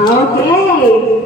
Okay.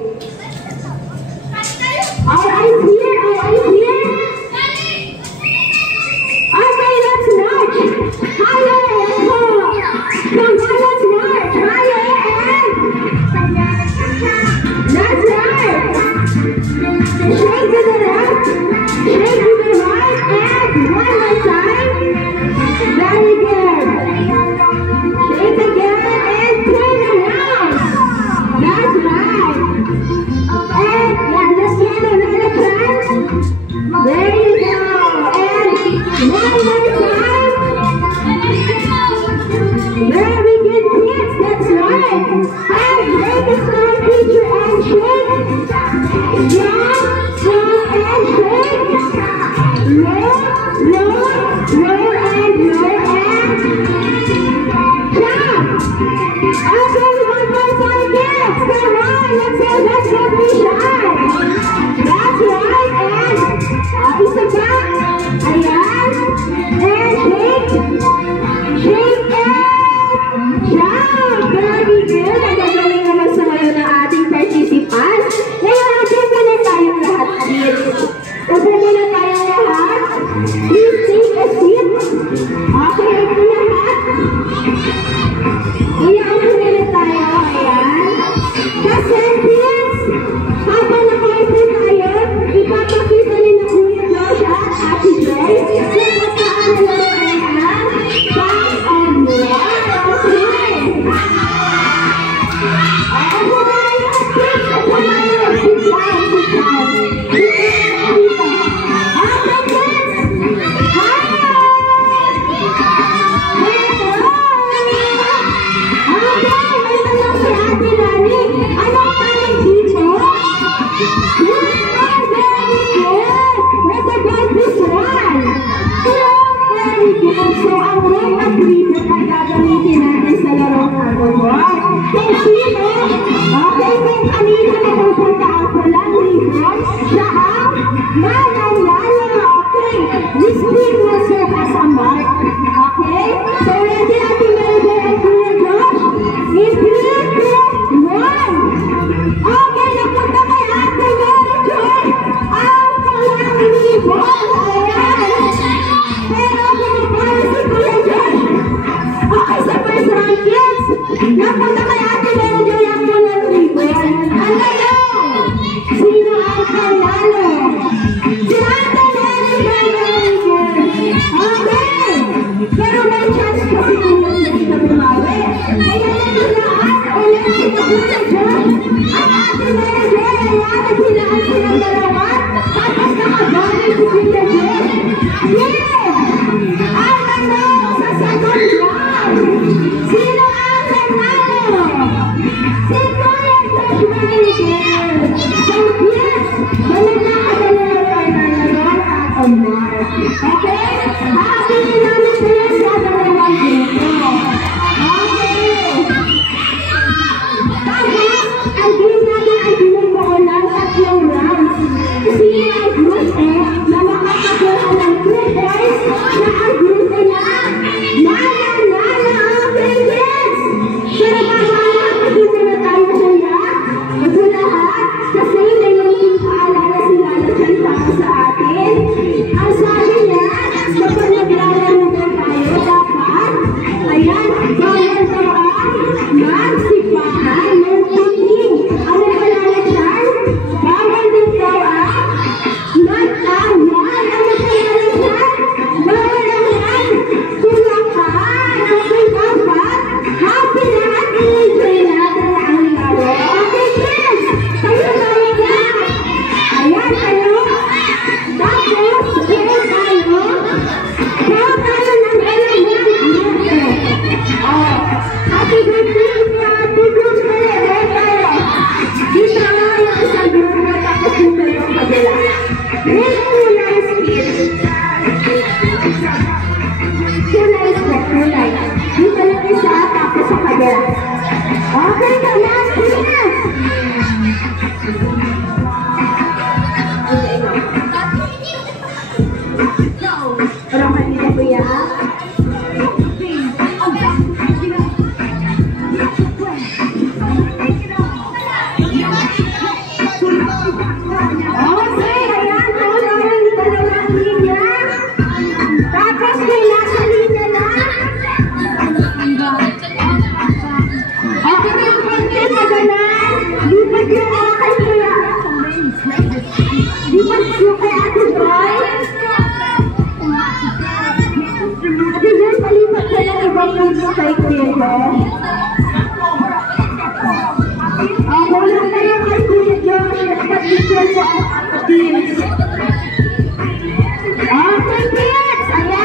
Okay, kids, ayan.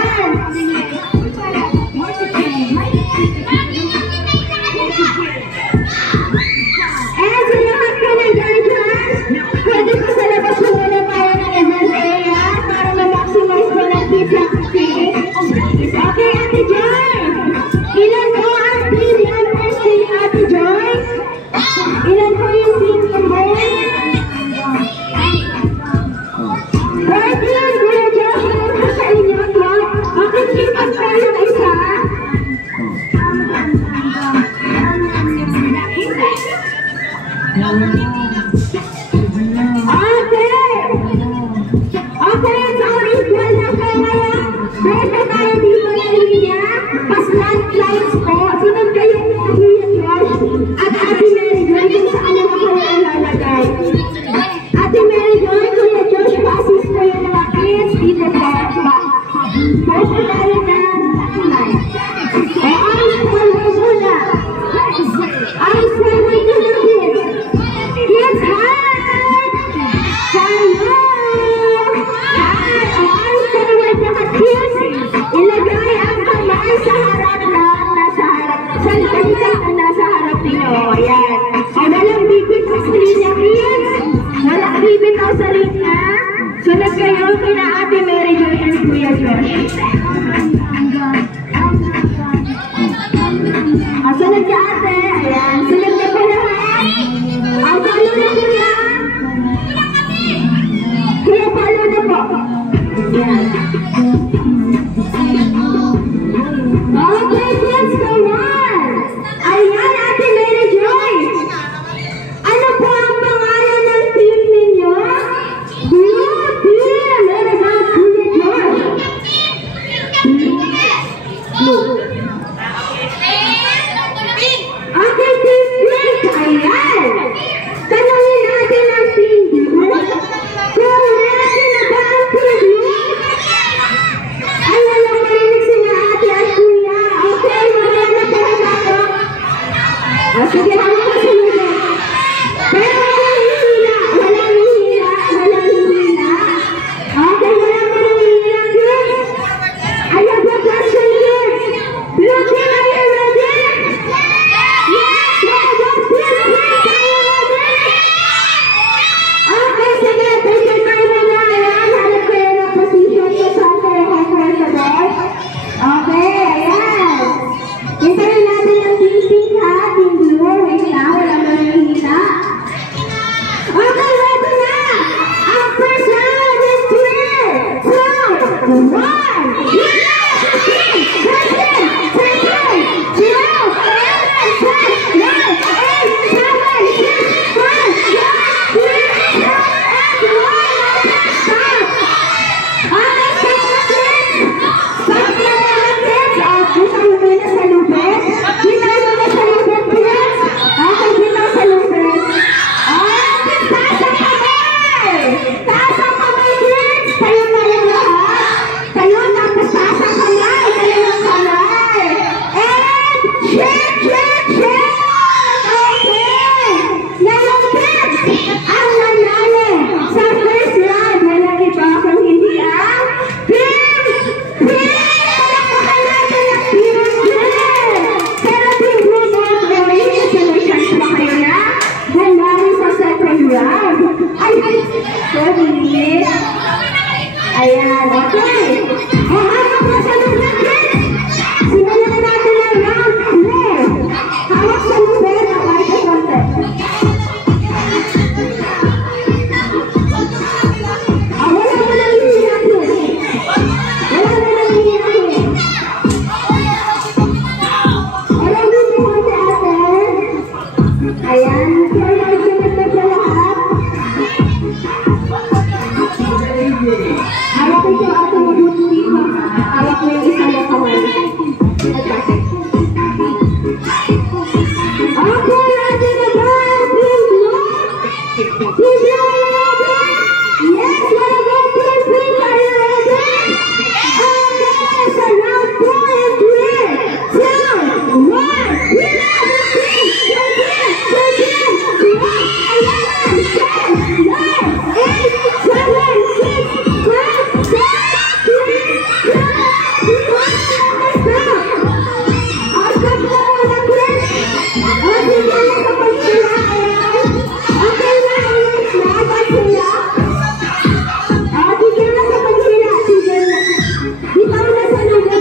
Meron tayo dito na linya. Pasland lines po. Sunod kayo ng Kuya Josh at Ate Mary Joy kung saan naman kayo ilalagay. Ate Mary Joy, Kuya Josh, pa-assist po yung mga kids dito po. Meron tayo ng line. Ayos po muna. Ayos po muna ng kids. Kids, hi! Hello! Ilagay ang kamay sa harap lang, nasa harap, sa likod na nasa harap niyo. Ayan. O, walang bibitaw sa linya, kids. Walang bibitaw sa linya. Sunod kayo kina Ate Mary Joy and Kuya Josh. O, sunod ka ate. Ayan. Sunod ka po lahat. O, follow na kuya. Kuya, follow na po. Ayan. Okay, let's go on! Ayan, Ate Mary Joy! Ano po ang pangalan ng team ninyo? Blue Team! What about Kuya Joy? Blue. Okay, Team Pink! Ayan! Tanungin natin ang Team Blue. Kung ready na ba ang Team Blue? Ay, walang marinig sila ate at kuya. Okay, maganda po ako. Sige, hawak ko sa lugar. Pero walang hihila. Walang hihila. Walang hihila. Okay, walang hihila, kids. I have a question, kids. Blue team, are you ready? Yes! Yes! Blue team, are you ready? Okay, sige. Take your time muna. Ayan, hanap kayo ng position ko sa akin. Okay, ayan. Hintayin natin yung Team Pink ha, Team Blue. Wait lang, wala mo nang hihila. Okay, ready na! Ang first round is 3, 2, 1. Ayan, okay. Hawak na sa lugar, kids. Simulan na natin ang round 4. Hawak sa lugar na kahit sa konti. Wala mo lang hihila, kids. Wala mo lang hihila, kids. Wala mo lang konti, ate. Ayan, kaya sunod na sa lahat. Hawak ko yung ato mabuti dito. Hawak ko yung isa na kamay. Okay, ready na ba? Team Blue? Team Blue, are you ready? Yes, what about Team Pink? Are you ready? Okay, so round 4 in 3, 2, 1. We love you, Team! Team! Team! Team! 11, 10, 9, 8, 7, 6, 5, 4, 3, 2, 1. Stop na muna, kids. Okay, na kapag sila. Okay na, ayos na. Kapag sila. Sige na kapag sila. Sige na. Bitaw na sa lugar.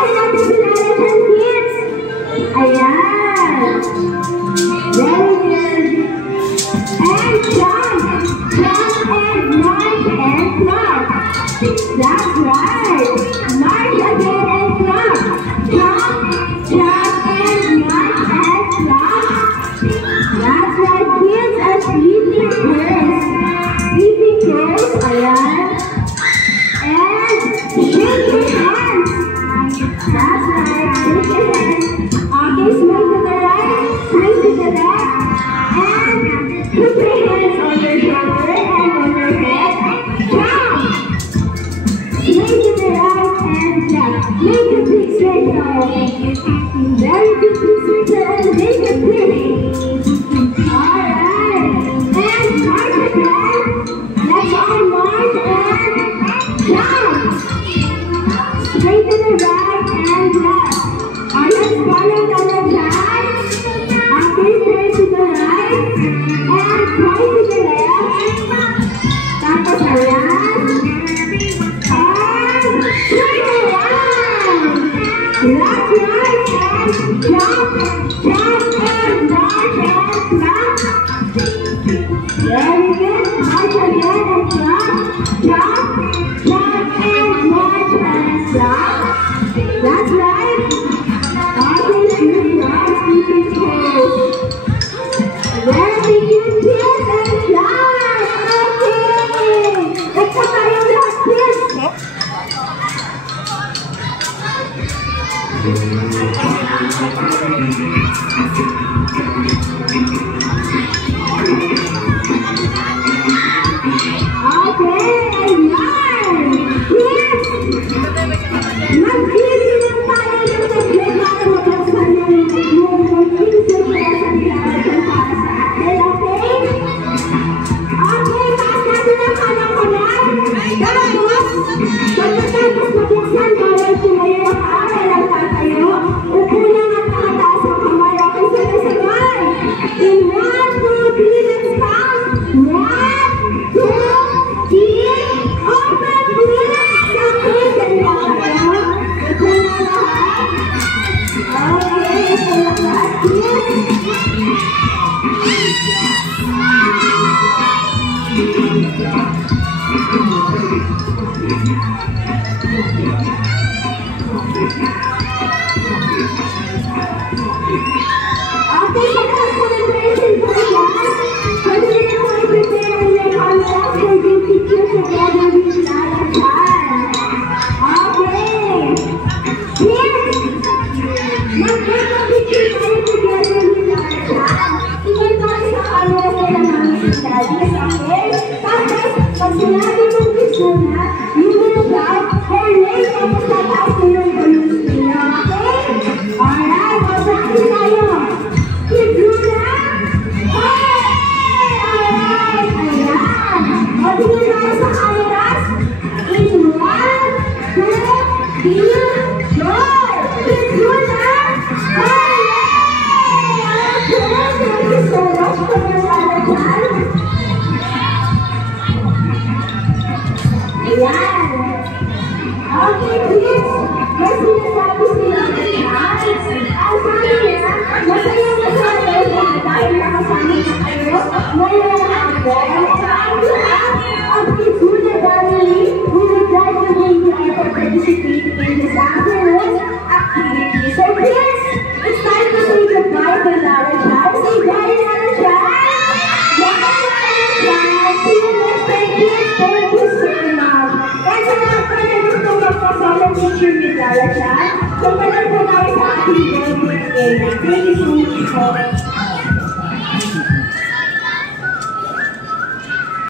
Bakit natin sinala dyan, kids? Ayan. Very good. And jump. Jump and march and clap. That's right. March again and clap. Jump, jump and march and clap. That's right, kids. A sleeping girls. Sleeping girls. Ayan. And shake your hands. That's right. Shake your hands. Okay, swing to the right, swing to the left, and put your hands on your shoulder and on your head. Jump! Swing to the right and left. Make a big circle. Very big circle and make it big. Alright. And march again. Let's all march and jump. Straight to the right and left. Let's follow the left. Okay, turn to the right and try to the left. Tapos ayan. And turn around. That's right. And jump, jump and march and clap. Very good. March again and jump, jump, jump and march and clap. That's right. Okay, good job, sleeping girls. Very good, kids, and clap. Okay. Let's go tayo lahat, kids. Okay, ayan. Kids, mag-iinom tayo ng taglit para mabuksan yung piso kaya sa nilalagyan para sa atin, okay? Okay, taas natin ang kanang kamay. Tapos, pagkatapos mabuksan, bawal tumayo ka, walang tatayo. Upo lang at nakataas ang kamay. Okay, sabay-sabay. In 1, 2, 3, let's count. 1, 2, 3, open, relax. Okay, ganda kayo. Upo na lahat. Okay, upo na lahat. Okay, kapag celebration po yan, pwede na po i-prepare ang may concept for your picture together with Lala Chan. Okay. Kids, mag-take a picture tayo together with Lala Chan. Tingnan tayo sa camera ko na namin si Daddies, okay? Tapos, pag sinabi mong picture na, you will shout her name tapos tataas ko yung balloons nila, okay? Alright, mag-practice tayo. Kids, Luna! Hey! Alright, ayan. O, tingnan tayo sa cameras. In 1, 2, 3, go! Kids, Luna! Hey! Okay, thank you so much for your Lala Chan. Ayan. Okay, kids. May sinasabi sila ng Chan. Ang sabi niya, masaya-masaya siya dahil nakasama na kayo. Mayroon ang ball. On behalf of Kids Luna family, we would like to thank you all for participating in this afternoon's activity. So kids, it's time to say goodbye to Lala Chan. Say bye, Lala Chan. Bye, Lala Chan. See you next time, kids. Thank you so much. And sa lahat pa na gusto magpasala picture with Lala Chan, so pala po tayo sa ating birthday. Thank you so much.